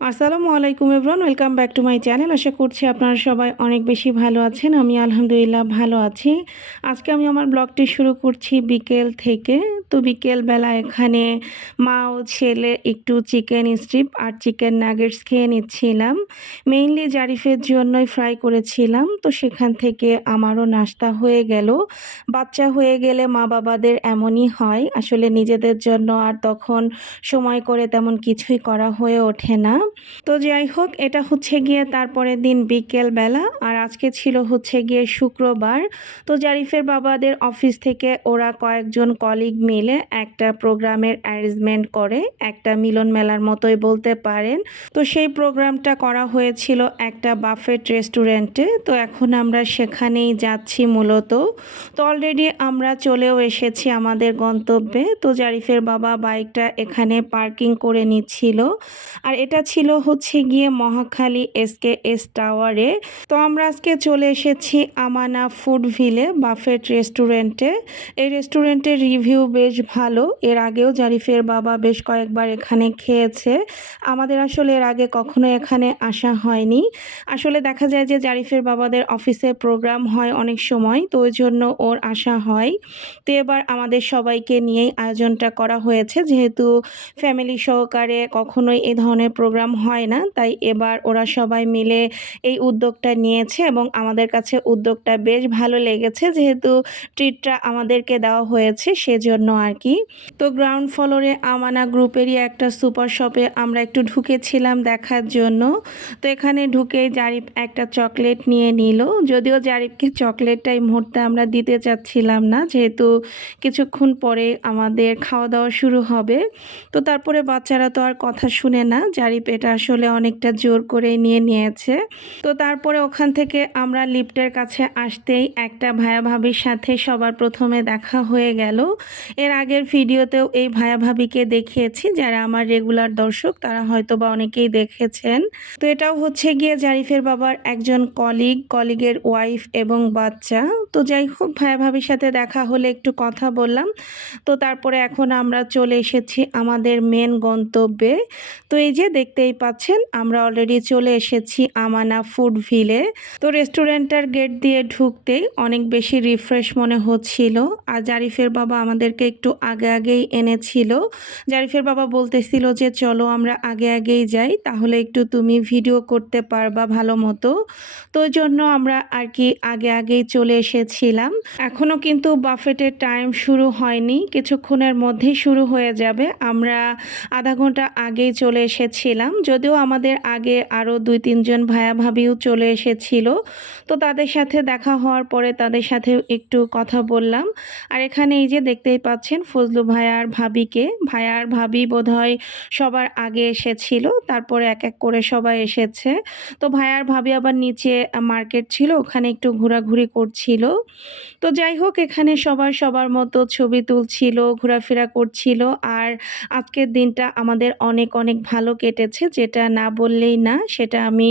আসসালামু আলাইকুম everyone welcome back to my channel. আশা করছি আপনারা সবাই অনেক বেশি ভালো আছেন। আমি আলহামদুলিল্লাহ ভালো আছি। আজকে আমি আমার ব্লগটি শুরু করছি বিকেল থেকে। তো বিকেলবেলা এখানে মা ও ছেলে একটু চিকেন স্ট্রিপ আর চিকেন নাগেটস খেয়ে নিচ্ছিলাম। মেইনলি জারিফের জন্যই ফ্রাই করেছিলাম। তো সেখান থেকে আমারও নাস্তা হয়ে গেল। বাচ্চা হয়ে গেলে মা বাবাদের এমনই হয়। আসলে নিজেদের জন্য আর তখন সময় করে তেমন কিছুই করা হয়ে ওঠে না। তো যাই হোক, এটা হচ্ছে গিয়ে তারপরের দিন বিকেল বেলা আর আজকে ছিল হচ্ছে গিয়ে শুক্রবার। তো জারিফের বাবাদের অফিস থেকে ওরা কয়েকজন কলিগ মিলে একটা প্রোগ্রামের অ্যারেঞ্জমেন্ট করে, একটা মিলন মেলার মতোই বলতে পারেন। তো সেই প্রোগ্রামটা করা হয়েছিল একটা বাফেট রেস্টুরেন্টে। তো এখন আমরা সেখানেই যাচ্ছি মূলত। তো অলরেডি আমরা চলেও এসেছি আমাদের গন্তব্যে। তো জারিফের বাবা বাইকটা এখানে পার্কিং করে নিচ্ছিল। আর এটা ছিল হচ্ছে গিয়ে মহাখালী এসকে এস টাওয়ারে। তো আমরা আজকে চলে এসেছি আমানা ফুড ভিলে, বাফেট রেস্টুরেন্টে। এই রেস্টুরেন্টের রিভিউ বেশ ভালো। এর আগেও জারিফের বাবা বেশ কয়েকবার এখানে খেয়েছে। আমাদের আসলে এর আগে কখনো এখানে আসা হয়নি। আসলে দেখা যায় যে জারিফের বাবাদের অফিসে প্রোগ্রাম হয় অনেক সময়, তো ওই জন্য ওর আসা হয়। তো এবার আমাদের সবাইকে নিয়েই আয়োজনটা করা হয়েছে। যেহেতু ফ্যামিলি সহকারে কখনোই এ ধরনের প্রোগ্রাম হয় না, তাই এবার ওরা সবাই মিলে এই উদ্যোগটা নিয়েছে এবং আমাদের কাছে উদ্যোগটা বেশ ভালো লেগেছে। যেহেতু ট্রিটটা আমাদেরকে দেওয়া হয়েছে, সেজন্য আর কি। তো গ্রাউন্ড ফ্লোরে আমানা গ্রুপেরই একটা সুপার শপে আমরা একটু ঢুকেছিলাম দেখার জন্য। তো এখানে ঢুকে জারিফ একটা চকলেট নিয়ে নিল। যদিও জারিফকে চকলেটটা এই মুহূর্তে আমরা দিতে চাচ্ছিলাম না, যেহেতু কিছুক্ষণ পরে আমাদের খাওয়া দাওয়া শুরু হবে। তো তারপরে বাচ্চারা তো আর কথা শুনে না, জারিফ এটা আসলে অনেকটা জোর করে নিয়ে নিয়েছে। তো তারপরে ওখান থেকে আমরা লিফটের কাছে আসতেই একটা ভায়া ভাবির সাথে সবার প্রথমে দেখা হয়ে গেল। এর আগের ভিডিওতেও এই ভায়া ভাবিকে দেখিয়েছি, যারা আমার রেগুলার দর্শক, তারা হয়তো বা অনেকেই দেখেছেন। তো এটাও হচ্ছে গিয়ে জারিফের বাবার একজন কলিগ, কলিগের ওয়াইফ এবং বাচ্চা। তো যাই হোক, ভায়া ভাবির সাথে দেখা হলে একটু কথা বললাম। তো তারপরে এখন আমরা চলে এসেছি আমাদের মেন গন্তব্যে। তো এই যে দেখতেই পাচ্ছেন, আমরা অলরেডি চলে এসেছি আমানা ফুড ভিলে তো রেস্টুরেন্টটার গেট দিয়ে ঢুকতেই অনেক বেশি রিফ্রেশ মনে হচ্ছিল। আর জারিফের বাবা আমাদেরকে একটু আগে আগেই এনেছিল। জারিফের বাবা বলতেছিল যে, চলো আমরা আগে আগেই যাই, তাহলে একটু তুমি ভিডিও করতে পারবা ভালো মতো। তো জন্য আমরা আর কি আগে আগেই চলে এসেছিলাম। এখনও কিন্তু বাফেটের টাইম শুরু হয়নি, কিছুক্ষণের মধ্যেই শুরু হয়ে যাবে। আমরা আধা ঘণ্টা আগেই চলে এসেছিলাম। যদিও আমাদের আগে আরও দুই, তিনজন ভায়া ভাবিও চলে এসেছিল, তো তাদের সাথে দেখা হওয়ার পরে তাদের সাথে একটু কথা বললাম। আর এখানে এই যে দেখতেই পাচ্ছেন ফজলু ভাইয়ার ভাবিকে। ভাইয়ার ভাবি বোধহয় সবার আগে এসেছিল, তারপরে এক এক করে সবাই এসেছে। তো ভাইয়ার ভাবি আবার নিচে মার্কেট ছিল, ওখানে একটু ঘোরাঘুরি করছিল। তো যাই হোক, এখানে সবার সবার মতো ছবি তুলছিল, ঘোরাফেরা করছিল। আর আজকের দিনটা আমাদের অনেক অনেক ভালো কেটেছে। যেটা না বললেই না, সেটা আমি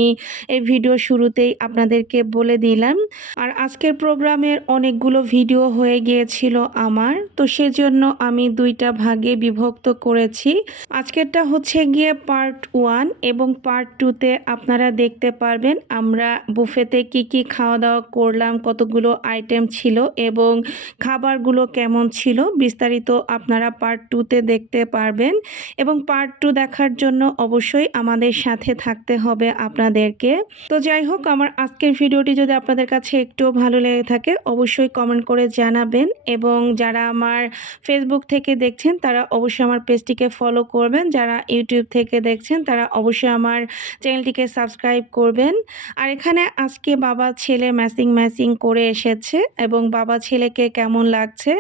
এই ভিডিও শুরুতেই আপনাদেরকে বলে দিলাম। আর আজকের প্রোগ্রামের অনেকগুলো ভিডিও হয়ে গিয়েছিল আমার, তো সেজন্য আমি দুইটা ভাগে বিভক্ত করেছি। আজকেরটা হচ্ছে গিয়ে পার্ট ওয়ান এবং পার্ট টুতে আপনারা দেখতে পারবেন আমরা বুফেতে কি কি খাওয়া দাওয়া করলাম, কতগুলো আইটেম ছিল এবং খাবারগুলো কেমন ছিল, বিস্তারিত আপনারা পার্ট টুতে দেখতে পারবেন। এবং পার্ট টু দেখার জন্য অবশ্যই আমাদের সাথে থাকতে হবে আপনাদেরকে। তো যাই হোক, আমার আজকের ভিডিওটি যদি আপনাদের কাছে একটু ভালো লেগে থাকে, অবশ্যই কমেন্ট করে জানাবেন এবং যারা আমার ফেসবুক থেকে দেখছেন, তারা অবশ্যই আমার পেজটিকে ফলো করবেন। যারা ইউটিউব থেকে দেখছেন, তারা অবশ্যই আমার চ্যানেলটিকে সাবস্ক্রাইব করবেন। আর এখানে আজকে বাবা ছেলে ম্যাচিং ম্যাচিং করে এসেছে এবং বাবা ছেলেকে কেমন লাগছে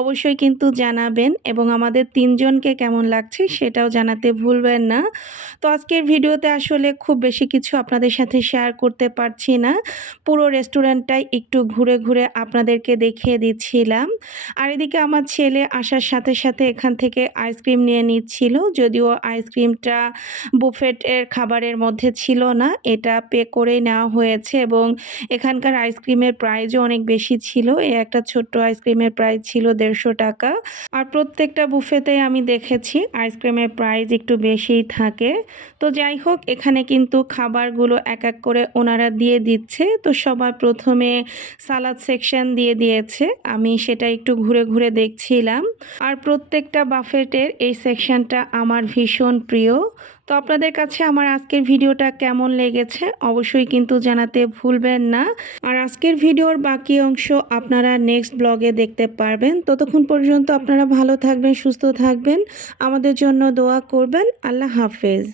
অবশ্যই কিন্তু জানাবেন এবং আমাদের তিনজনকে কেমন লাগছে সেটাও জানাতে ভুলবেন না। তো আজকের ভিডিওতে আসলে খুব বেশি কিছু আপনাদের সাথে শেয়ার করতে পারছি না। পুরো রেস্টুরেন্টটাই একটু ঘুরে ঘুরে আপনাদেরকে দেখিয়ে দিচ্ছিলাম। আর এদিকে আমার ছেলে আসার সাথে সাথে এখান থেকে আইসক্রিম নিয়ে নিচ্ছিল, যদিও আইসক্রিমটা বুফেটের খাবারের মধ্যে ছিল না, এটা পে করেই নেওয়া হয়েছে এবং এখানকার আইসক্রিমের প্রাইজও অনেক বেশি ছিল। এ একটা ছোট্ট আইসক্রিমের প্রাইস ছিল দেড়শো টাকা। আর প্রত্যেকটা বুফেতে আমি দেখেছি আইসক্রিমের প্রাইস একটু বেশিই থাকে। তো যাই হোক, এখানে কিন্তু খাবারগুলো এক এক করে ওনারা দিয়ে দিচ্ছে। তো সবার প্রথমে সালাদ সেকশন দিয়ে দিয়েছে। আমি সেটা একটু ঘুরে ঘুরে দেখছিলাম। আর প্রত্যেকটা বাফেটের এই সেকশনটা আমার ভীষণ প্রিয়। তো আপনাদের কাছে আমার আজকের ভিডিওটা কেমন লেগেছে অবশ্যই কিন্তু জানাতে ভুলবেন না। আর আজকের ভিডিওর বাকি অংশ আপনারা নেক্সট ব্লগে দেখতে পারবেন। ততক্ষণ পর্যন্ত আপনারা ভালো থাকবেন, সুস্থ থাকবেন। আমাদের জন্য দোয়া করবেন। আল্লাহ হাফেজ।